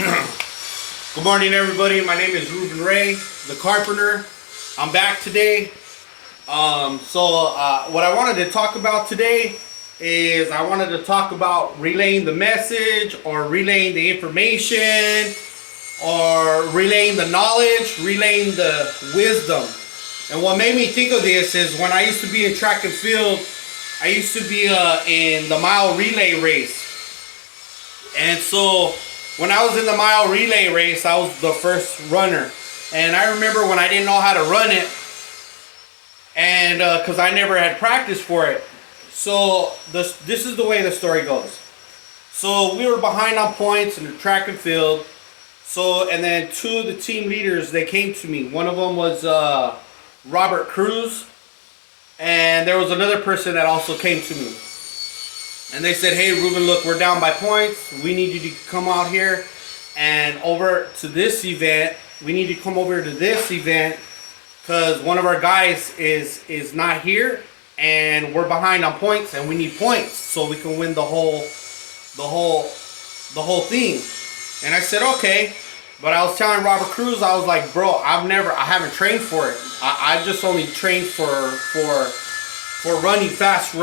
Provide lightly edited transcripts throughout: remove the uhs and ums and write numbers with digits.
Good morning, everybody. My name is Ruben Ray, the carpenter. I'm back today. What I wanted to talk about today is I wanted to talk about relaying the message or relaying the information or relaying the knowledge, relaying the wisdom. And what made me think of this is when I used to be in track and field, I used to be in the mile relay race. And so when I was in the mile relay race, I was the first runner. And I remember when I didn't know how to run it, and because I never had practice for it. So this is the way the story goes. So we were behind on points in the track and field. And then two of the team leaders, they came to me. One of them was Robert Cruz, and there was another person that also came to me. And they said, "Hey, Ruben, look, we're down by points. We need you to come out here and over to this event. We need you to come over to this event because one of our guys is not here, and we're behind on points, and we need points so we can win the whole thing." And I said, "Okay." But I was telling Robert Cruz, I was like, "Bro, I haven't trained for it. I just only trained for running fast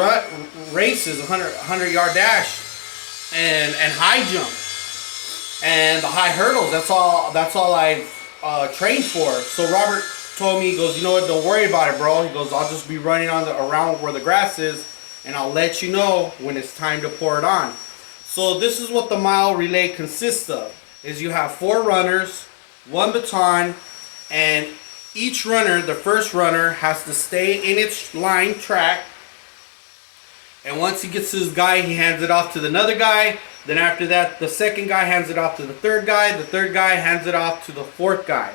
races, 100-yard dash, and high jump, and the high hurdles. That's all I trained for." So Robert told me, he goes, "You know what? Don't worry about it, bro." He goes, "I'll just be running around where the grass is, and I'll let you know when it's time to pour it on." So this is what the mile relay consists of: is you have 4 runners, 1 baton, and each runner, the first runner, has to stay in its line track. And once he gets to his guy, he hands it off to another guy. Then after that, the second guy hands it off to the third guy. The third guy hands it off to the fourth guy.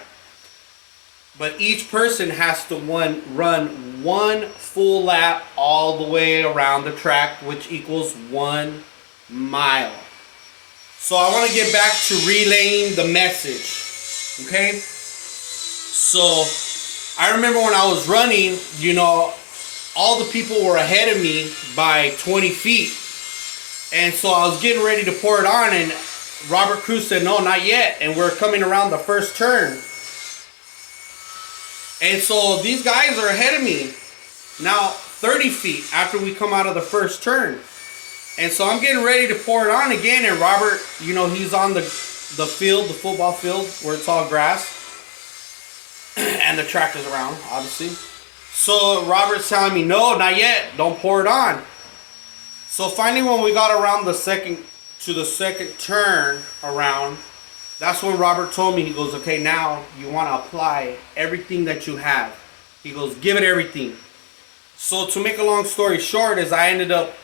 But each person has to run 1 full lap all the way around the track, which equals 1 mile. So I want to get back to relaying the message. Okay? So I remember when I was running, all the people were ahead of me by 20 feet. And so I was getting ready to pour it on, and Robert Cruz said, "No, not yet." And we're coming around the first turn. And so these guys are ahead of me now 30 feet after we come out of the first turn. And so I'm getting ready to pour it on again, and Robert, he's on the field, the football field, where it's all grass. And the track is around, obviously. So Robert's telling me, "No, not yet. Don't pour it on." So finally, when we got around the second turn around, that's when Robert told me, he goes, "Okay, now you want to apply everything that you have." He goes, "Give it everything." So to make a long story short, is I ended up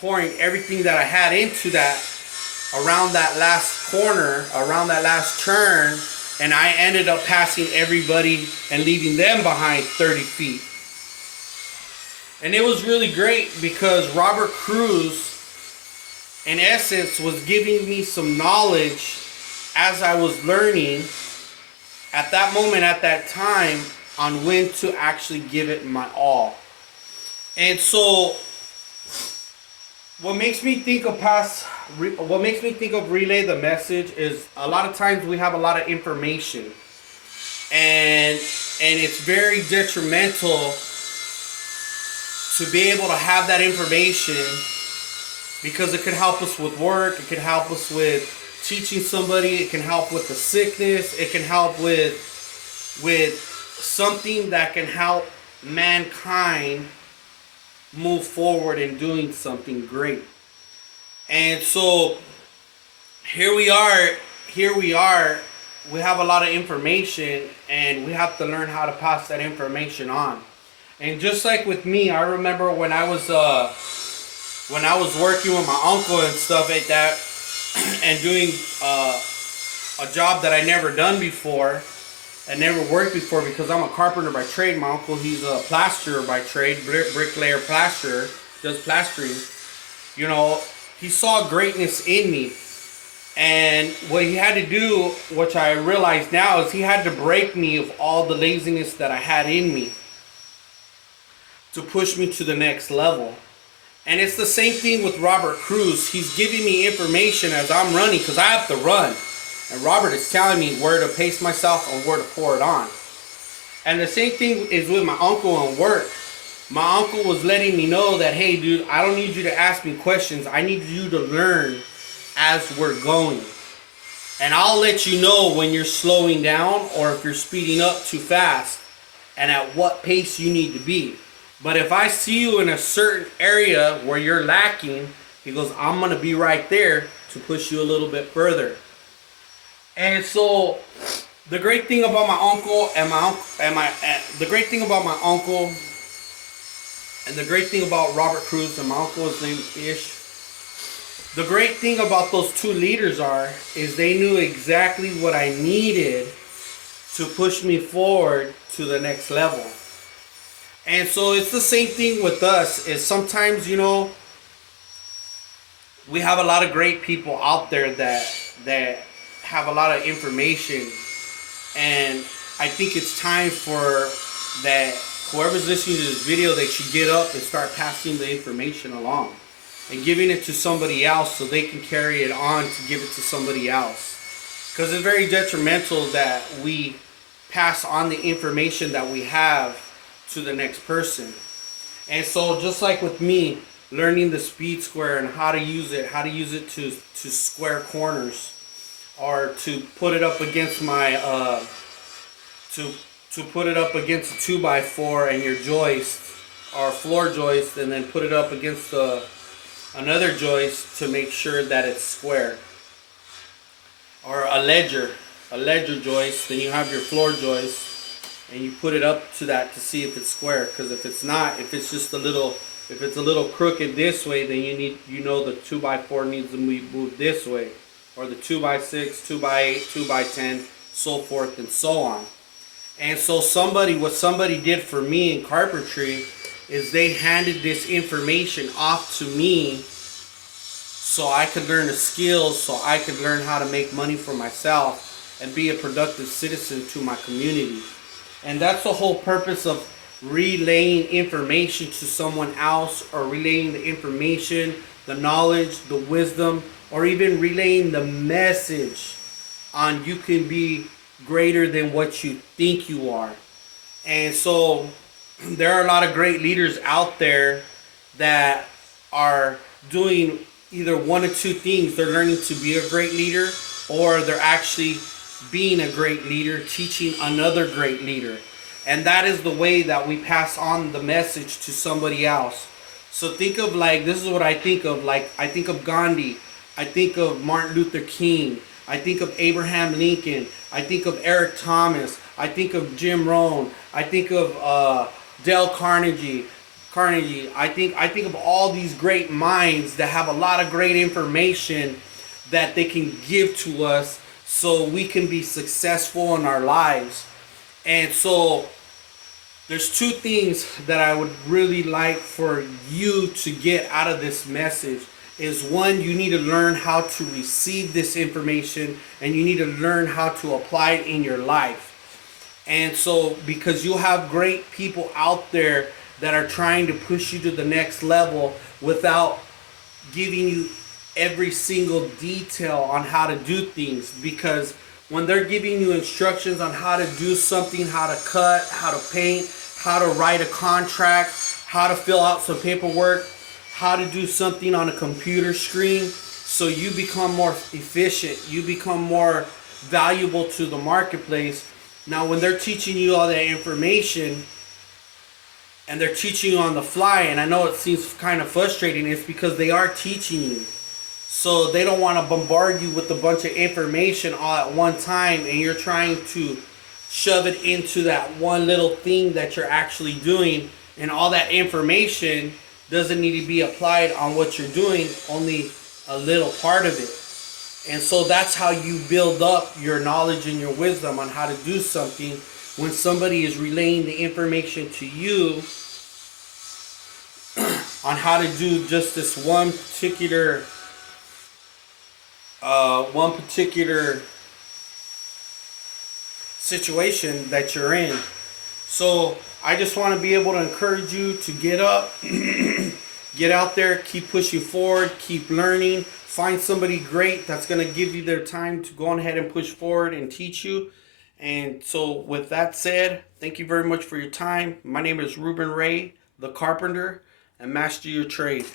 pouring everything that I had into that around that last corner, around that last turn. And I ended up passing everybody and leaving them behind 30 feet. And it was really great because Robert Cruz, in essence, was giving me some knowledge as I was learning at that moment, at that time, on when to actually give it my all. And so what makes me think of relay the message is a lot of times we have a lot of information, and it's very detrimental to be able to have that information because it could help us with work, it could help us with teaching somebody, it can help with the sickness, it can help with something that can help mankind move forward in doing something great. And so here we are, we have a lot of information, and we have to learn how to pass that information on. And just like with me, I remember when I was working with my uncle and stuff like that, and doing a job that I never done before, and never worked before, because I'm a carpenter by trade. My uncle, he's a plasterer by trade, bricklayer plasterer, does plastering. He saw greatness in me. And what he had to do, which I realize now, is he had to break me of all the laziness that I had in me to push me to the next level. And it's the same thing with Robert Cruz. He's giving me information as I'm running because I have to run. And Robert is telling me where to pace myself and where to pour it on. And the same thing is with my uncle and work. My uncle was letting me know that, hey, dude, I don't need you to ask me questions. I need you to learn as we're going. And I'll let you know when you're slowing down or if you're speeding up too fast and at what pace you need to be. But if I see you in a certain area where you're lacking, he goes, I'm going to be right there to push you a little bit further. And so the great thing about my uncle and the great thing about my uncle and the great thing about Robert Cruz and my uncle is named Ish. The great thing about those two leaders is they knew exactly what I needed to push me forward to the next level. And so it's the same thing with us, is sometimes, you know, we have a lot of great people out there that have a lot of information. And I think it's time for that whoever's listening to this video, they should get up and start passing the information along and giving it to somebody else so they can carry it on to give it to somebody else. Because it's very detrimental that we pass on the information that we have to the next person. And so just like with me, learning the speed square and how to use it to square corners, or to put it up against my to put it up against a 2x4 and your joist or floor joist, and then put it up against another joist to make sure that it's square. Or a ledger joist, then you have your floor joist and you put it up to that to see if it's square. Because if it's not, if it's just a little crooked this way, then you know the 2x4 needs to be moved this way, or the 2x6, 2x8, 2x10, so forth and so on. And so what somebody did for me in carpentry is they handed this information off to me so I could learn the skills, so I could learn how to make money for myself and be a productive citizen to my community. And that's the whole purpose of relaying information to someone else, or relaying the information, the knowledge, the wisdom, or even relaying the message on you can be greater than what you think you are. And so there are a lot of great leaders out there that are doing either one of two things. They're learning to be a great leader, or they're actually being a great leader, teaching another great leader. And that is the way that we pass on the message to somebody else. So think of, like, this is what I think of. Like, I think of Gandhi. I think of Martin Luther King. I think of Abraham Lincoln. I think of Eric Thomas. I think of Jim Rohn. I think of Dale Carnegie. I think of all these great minds that have a lot of great information that they can give to us so we can be successful in our lives. And so there's two things that I would really like for you to get out of this message. Is one, you need to learn how to receive this information, and you need to learn how to apply it in your life. And so, because you'll have great people out there that are trying to push you to the next level without giving you every single detail on how to do things. Because when they're giving you instructions on how to do something, how to cut, how to paint, how to write a contract, how to fill out some paperwork, how to do something on a computer screen, so you become more efficient, you become more valuable to the marketplace. Now when they're teaching you all that information, and they're teaching you on the fly, and I know it seems kind of frustrating, it's because they are teaching you. So they don't want to bombard you with a bunch of information all at one time, and you're trying to shove it into that one little thing that you're actually doing, and all that information doesn't need to be applied on what you're doing, only a little part of it. And so that's how you build up your knowledge and your wisdom on how to do something. When somebody is relaying the information to you on how to do just this one particular situation that you're in. So I just want to be able to encourage you to get up, get out there, keep pushing forward, keep learning. Find somebody great that's going to give you their time to go on ahead and push forward and teach you. And so, with that said, thank you very much for your time. My name is Ruben Ray, the carpenter, and master your trade.